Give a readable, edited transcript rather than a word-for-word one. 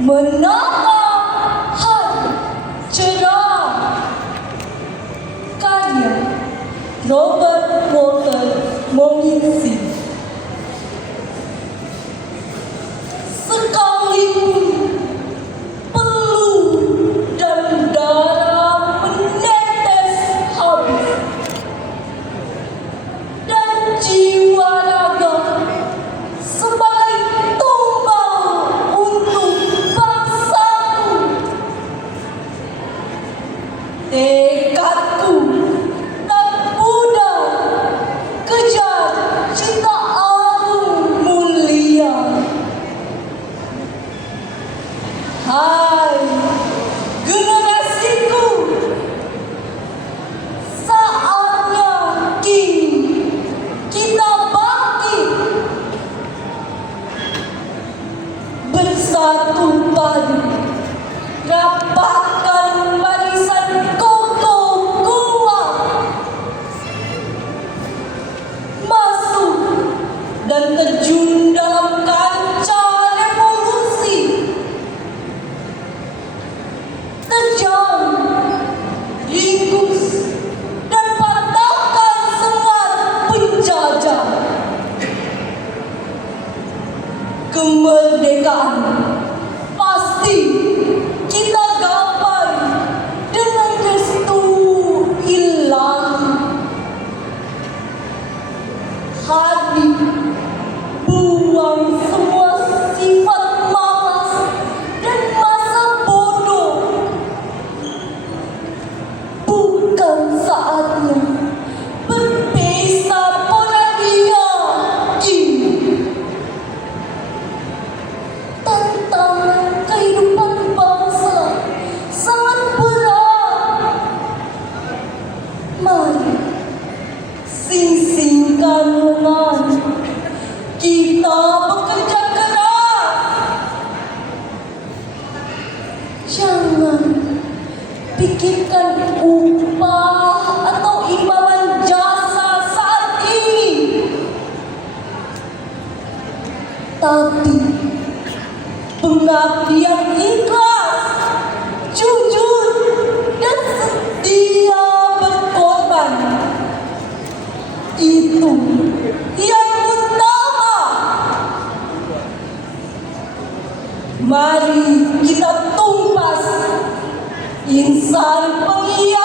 Menara Hari Cerah, karya Robert Walter Moginsky. Sekalipun peluru dan darah menetes habis, dan jiwa raga sebagai tumbal untuk bangsaku, tekadku tak pudar kejar cinta agung mulia. Hai generasiku, saatnya kini kita bangkit, bersatu padu, rapatkan barisan kokoh kuat, masuk dan terjun dalam kancah revolusi. Terjang, ringkus, dan patahkan semangat penjajah. Kemerdekaan pasti kita gapai dengan restu ilahi. Hati buang semua sifat malas dan masa bodoh. Bukan saatnya berpesta polandia kini. Tantangan kehidupan bangsa sangat berat. Mari sing-singkan lengan, kita bekerja keras. Jangan pikirkan upah atau imbalan jasa saat ini, tapi pengabdian ikhlas, jujur, dan setia berkorban. Itu yang utama. Mari kita tumpas insan pengkhianat.